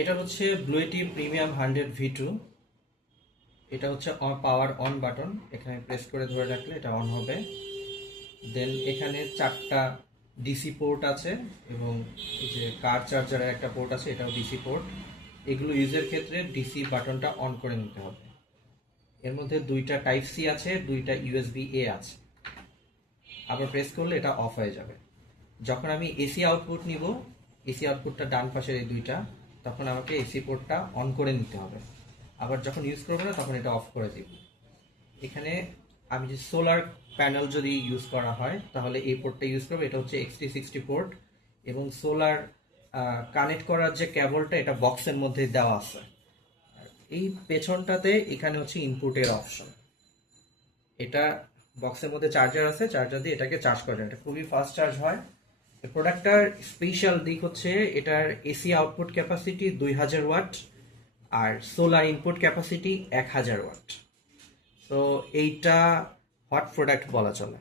এটা হচ্ছে ব্লুয়েটি premium 100 V2। এটা হচ্ছে পাওয়ার অন বাটন, এখানে প্রেস করে ধরে রাখলে এটা অন হবে। দেন এখানে 4টা ডিসি পোর্ট আছে এবং এই যে কার চার্জারের একটা পোর্ট আছে, এটাও ডিসি পোর্ট। এগুলো ইউজের ক্ষেত্রে ডিসি বাটনটা অন করে নিতে হবে। এর মধ্যে 2টা টাইপ সি আছে, 2টা ইউএসবি এ আছে। আবার প্রেস করলে এটা অফ হয়ে যাবে। যখন আমি এসি আউটপুট নিব, এসি আউটপুটটা ডান পাশের এই 2টা, তখন আমাকে এসি পোর্টটা অন করে নিতে হবে। আবার যখন ইউজ করবো না তখন এটা অফ করে দিব। এখানে আমি যে সোলার প্যানেল যদি ইউজ করা হয় তাহলে এই পোর্টটা ইউজ করবো। এটা হচ্ছে XT60 পোর্ট এবং সোলার কানেক্ট করার যে কেবলটা এটা বক্সের মধ্যে দেওয়া আছে। এই পেছনটাতে এখানে হচ্ছে ইনপুটের অপশন। এটা বক্সের মধ্যে চার্জার আছে, চার্জার দিয়ে এটাকে চার্জ করা যায়। এটা খুবই ফাস্ট চার্জ হয়। এই প্রোডাক্টটার স্পেশাল দিক হচ্ছে এটার এসি আউটপুট ক্যাপাসিটি 2000 ওয়াট আর সোলার ইনপুট ক্যাপাসিটি 1000 ওয়াট। তো এইটা হট প্রোডাক্ট বলা চলে।